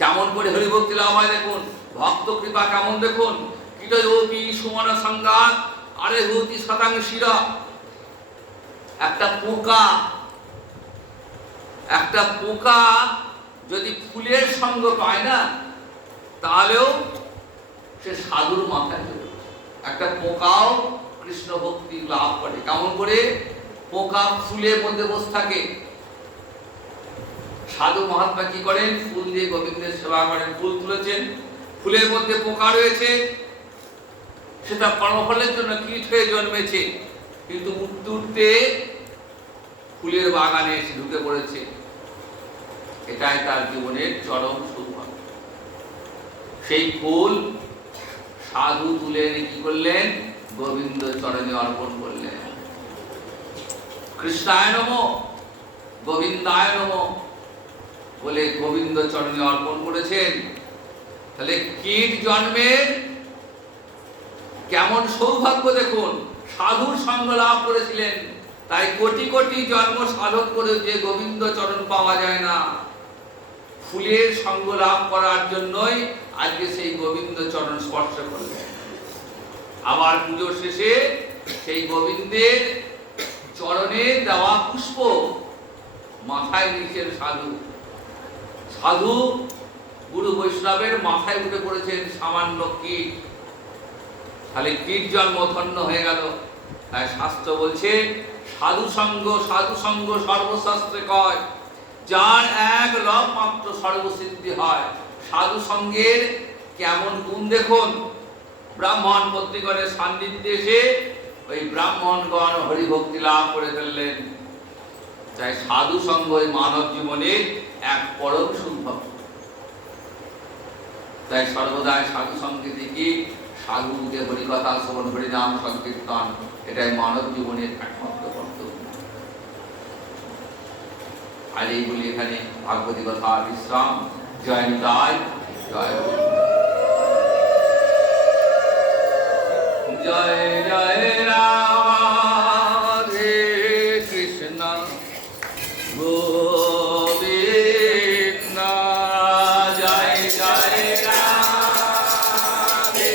কেমন করে হরিভক্তি লাভ হয় দেখুন, ভক্ত কৃপা কেমন দেখুন। কীটযোগী সুমন সংঘাত আরে হতি শতাংশীরা। একটা পোকা যদি ফুলের সঙ্গ পায় না, তাহলেও সে সাধুর মাথায় চলে। একটা পোকাও কৃষ্ণ ভক্তি লাভ করে। কেমন করে? পোকা ফুলের মধ্যে বসে থাকে, সাধু মহাত্মা কি করেন? ফুল দিয়ে গোবিন্দের সেবা করেন। ফুল তুলেছেন, ফুলের মধ্যে পোকা রয়েছে, সেটা কর্মফলের জন্য কীট হয়ে জন্মেছে, কিন্তু উঠতে উঠতে ফুলের বাগানে এসে ঢুকে পড়েছে। এটাই তার জীবনের চরম সৌভাগ্য। সেই ফুল সাধু তুলে এনে কি করলেন? গোবিন্দ চরণে অর্পণ করলেন। কৃষ্ণায় নমঃ, গোবিন্দায় নমঃ বলে গোবিন্দ চরণে অর্পণ করেছেন। তাহলে কীট জন্মের কেমন সৌভাগ্য দেখুন, সাধুর সঙ্গ লাভ করেছিলেন। তাই কোটি কোটি জন্ম সাধন করে যে গোবিন্দ চরণ পাওয়া যায় না, ফুলের সঙ্গ লাভ করার জন্যই আজকে সেই গোবিন্দ চরণ স্পর্শ করলেন। আবার পুজোর শেষে সেই গোবিন্দের চরণে দেওয়া পুষ্প মাথায় নিয়েছেন সাধু। সাধু গুরু বৈষ্ণবের মাথায় উঠে পড়েছেন সামান্য কীট। তাহলে কীট জন্ম ধন্য হয়ে গেল। তাই শাস্ত্র বলছে সাধু সঙ্গ সর্বশাস্ত্রে কয়, যার এক লব মাত্র সর্বসিদ্ধি হয়। সাধু সঙ্গের কেমন গুণ দেখুন। ব্রাহ্মণ পত্নীগণের সান্নিধ্যে এসে ওই ব্রাহ্মণগণ হরিভক্তি লাভ করে ফেললেন। তাই সাধু সঙ্গ মানব জীবনের এক পরম সম্ভব। তাই সর্বদাই সাধু সঙ্গে দেখি, সাধুদের হরিকথা শ্রবণ, হরিনাম সংকীর্তন, এটাই মানব জীবনের একমাত্র কর্তব্য। আর এইগুলি এখানে ভাগবতী কথা বিশ্রাম। জয় নিতাই, জয় জয় জয় রাধে কৃষ্ণ গোবিন্দ, জয় জয় রাধে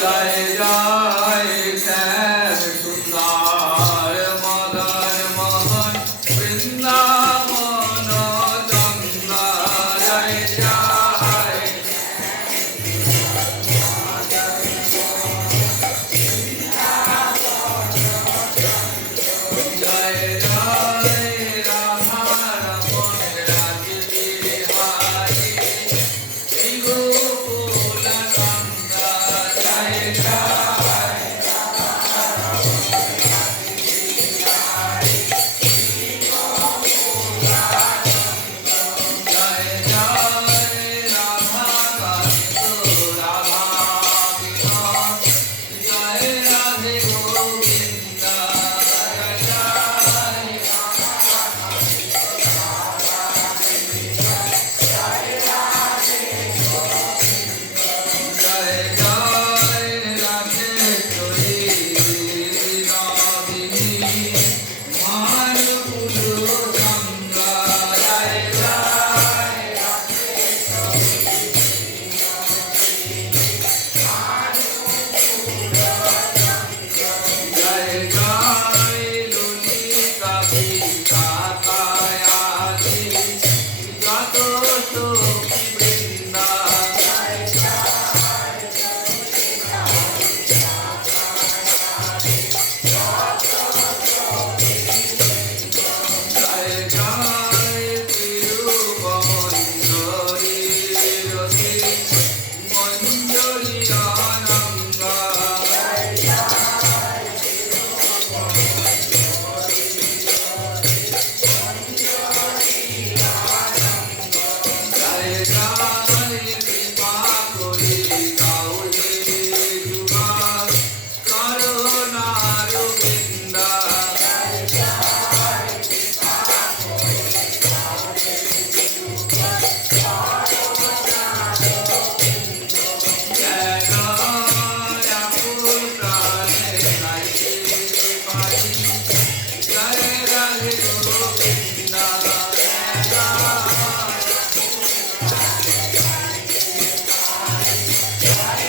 জয় জয় শ্যাম সুন্দর মদন মোহন বৃন্দাবন চন্দ্র, জয় জয় জয় জয় রাধা রমণ রাজ বিহারী, এই গোকুল নন্দ, জয় জয় জয় জয় রাধা কান্ত রাধা বিনোদ, জয় রাধে গোবিন্দ, জয় জয় জয় জয় রাধেশ্বরী বিনোদিনী মহানুকুল চন্দ্র, জয় জয় জয় জয় ললিতা বিকায়াদি যত সখী বৃন্দ, জয় জয় তিরুবমঞ্জরি রতি মঞ্জরি আনন্দ, জয় জয় কৃপা করি কাউরে যুগল করুণার বৃন্দ, জয় জয় আকুল প্রাণে নাইতে পারি, জয় রাধে গোবিন্দ, জয় জয় জয়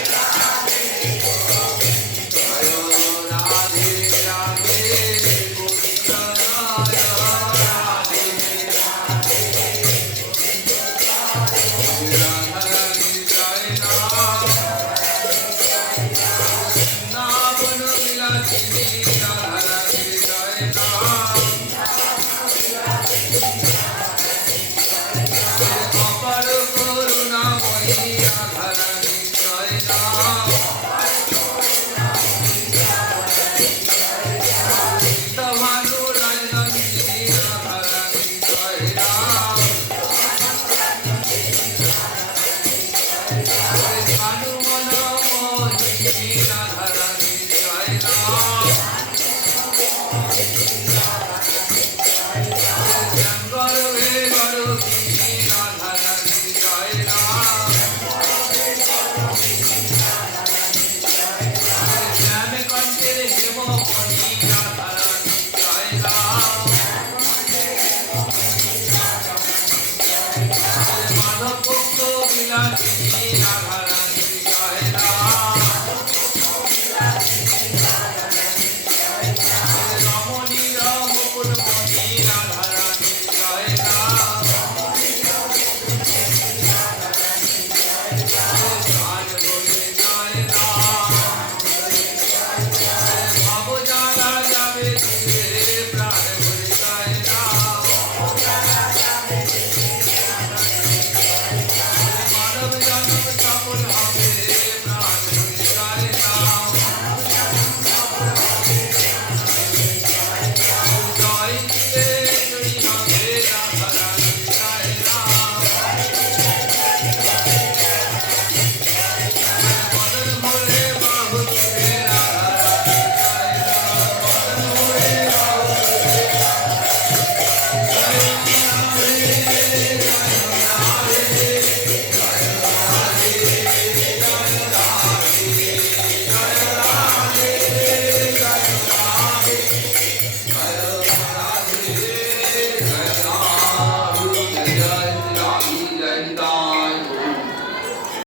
রাধে রাধে গোবিন্দ, জয় রাধে রাধে জয় নাম নাবন বিলাসিনী, রাধে জয় নাম অপার করুণাময়ী, রাধে জয় নাম ভানু রাজনন্দিনী, রাধে জয় নাম ভানু মনোমোহিনী, রাধে